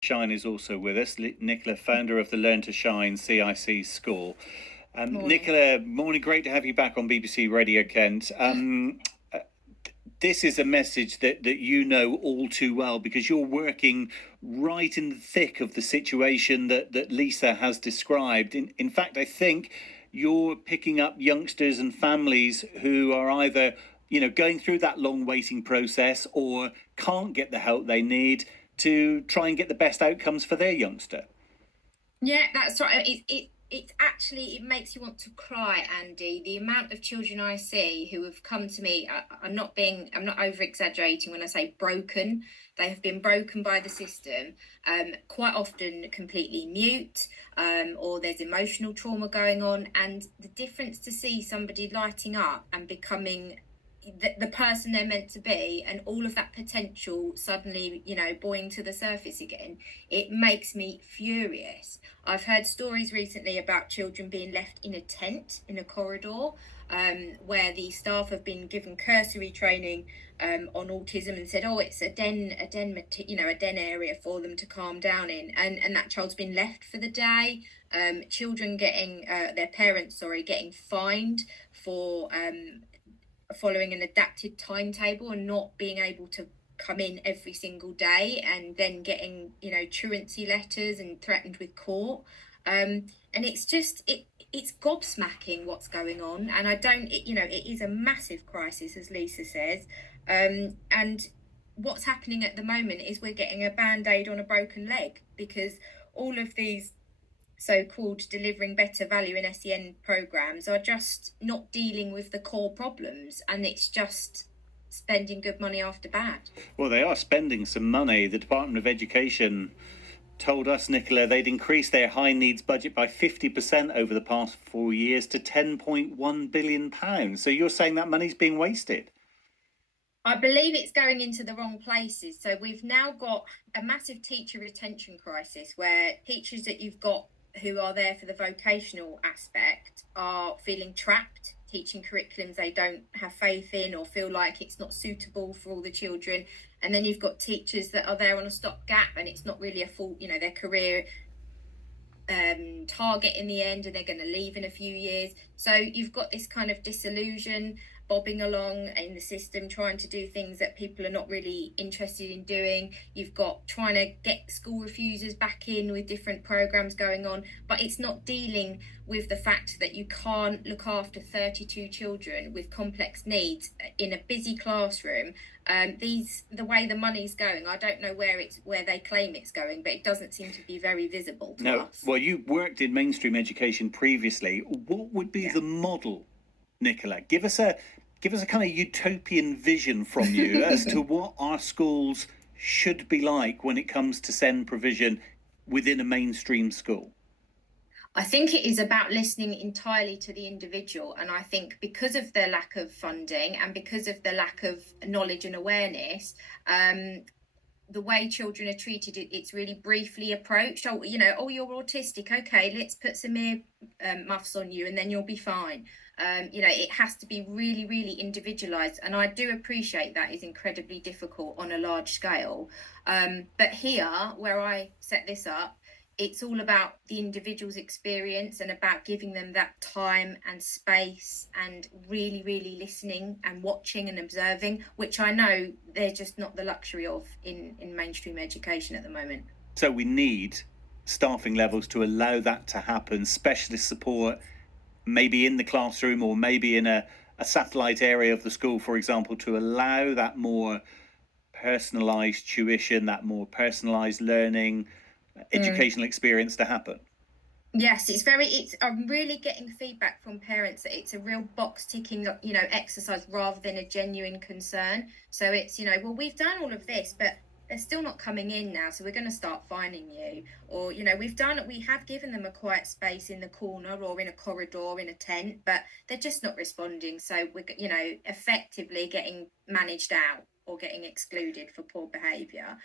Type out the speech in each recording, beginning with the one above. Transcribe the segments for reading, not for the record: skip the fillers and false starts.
Shine is also with us. Nicola, founder of the Learn to Shine CIC school. Morning. Nicola, morning. Great to have you back on BBC Radio Kent. This is a message that you know all too well because you're working right in the thick of the situation that Lisa has described. In fact, I think you're picking up youngsters and families who are either going through that long waiting process or can't get the help they need to try and get the best outcomes for their youngster. Yeah, that's right. It's actually, it makes you want to cry, Andy. The amount of children I see who have come to me, I'm not over exaggerating when I say broken. They have been broken by the system, quite often completely mute, or there's emotional trauma going on. And the difference to see somebody lighting up and becoming the person they're meant to be, and all of that potential suddenly, buoying to the surface again, it makes me furious. I've heard stories recently about children being left in a tent in a corridor, where the staff have been given cursory training on autism and said, "Oh, it's a den, a den area for them to calm down in," and that child's been left for the day. Children getting their parents, sorry, getting fined for following an adapted timetable and not being able to come in every single day, and then getting truancy letters and threatened with court. And it's gobsmacking what's going on, and I don't it is a massive crisis, as Lisa says. And what's happening at the moment is we're getting a band-aid on a broken leg, because all of these so-called delivering better value in SEN programs are just not dealing with the core problems, and it's just spending good money after bad. Well, they are spending some money. The Department of Education told us, Nicola, they'd increased their high needs budget by 50% over the past 4 years to £10.1 billion. So you're saying that money's being wasted? I believe it's going into the wrong places. So we've now got a massive teacher retention crisis, where teachers that you've got who are there for the vocational aspect are feeling trapped, teaching curriculums they don't have faith in or feel like it's not suitable for all the children. And then you've got teachers that are there on a stopgap, and it's not really a full, their career target in the end, and they're going to leave in a few years. So you've got this kind of disillusion bobbing along in the system, trying to do things that people are not really interested in doing. You've got trying to get school refusers back in with different programs going on, but it's not dealing with the fact that you can't look after 32 children with complex needs in a busy classroom. The way the money's going, I don't know where they claim it's going, but it doesn't seem to be very visible to us. Well, you worked in mainstream education previously. What would be the model, Nicola? Give us a kind of utopian vision from you as to what our schools should be like when it comes to SEND provision within a mainstream school. I think it is about listening entirely to the individual. And I think because of the lack of funding and because of the lack of knowledge and awareness, the way children are treated, it's really briefly approached. Oh, you're autistic. Okay, let's put some ear muffs on you and then you'll be fine. It has to be really, really individualized. And I do appreciate that is incredibly difficult on a large scale. But here, where I set this up, it's all about the individual's experience and about giving them that time and space and really, really listening and watching and observing, which I know they're just not the luxury of in mainstream education at the moment. So we need staffing levels to allow that to happen, specialist support, maybe in the classroom or maybe in a satellite area of the school, for example, to allow that more personalised tuition, that more personalised learning, educational experience to happen. Yes, I'm really getting feedback from parents that it's a real box ticking, exercise rather than a genuine concern. So it's, well, we've done all of this, but they're still not coming in now, so we're going to start fining you. Or, we have given them a quiet space in the corner or in a corridor in a tent, but they're just not responding. So we're, effectively getting managed out or getting excluded for poor behaviour.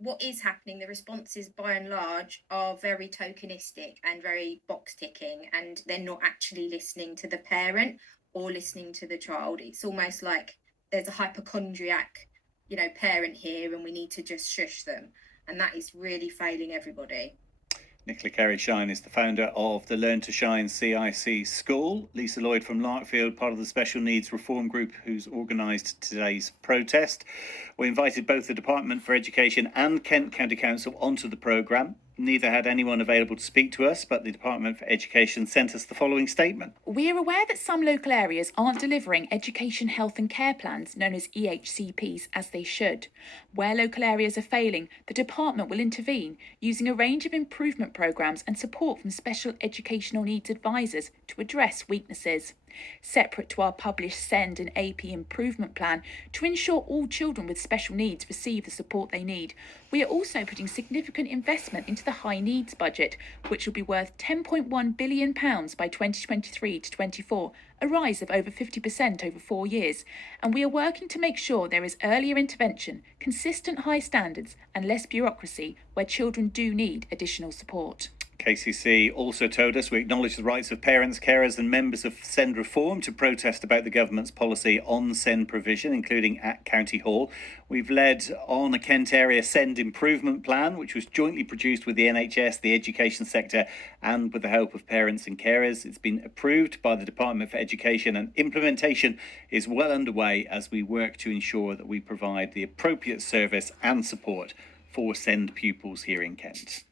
What is happening, the responses by and large are very tokenistic and very box ticking, and they're not actually listening to the parent or listening to the child. It's almost like there's a hypochondriac parent here and we need to just shush them. And that is really failing everybody. Nicola Carey-Shine is the founder of the Learn to Shine CIC School. Lisa Lloyd from Larkfield, part of the Special Needs Reform Group who's organised today's protest. We invited both the Department for Education and Kent County Council onto the programme. Neither had anyone available to speak to us, but the Department for Education sent us the following statement. We are aware that some local areas aren't delivering education, health and care plans, known as EHCPs, as they should. Where local areas are failing, the department will intervene using a range of improvement programmes and support from special educational needs advisors to address weaknesses. Separate to our published SEND and AP improvement plan to ensure all children with special needs receive the support they need, we are also putting significant investment into the high needs budget, which will be worth £10.1 billion by 2023 to 24, a rise of over 50% over 4 years. And we are working to make sure there is earlier intervention, consistent high standards and less bureaucracy where children do need additional support. KCC also told us we acknowledge the rights of parents, carers and members of SEND reform to protest about the government's policy on SEND provision, including at County Hall. We've led on a Kent area SEND improvement plan, which was jointly produced with the NHS, the education sector and with the help of parents and carers. It's been approved by the Department for Education and implementation is well underway as we work to ensure that we provide the appropriate service and support for SEND pupils here in Kent.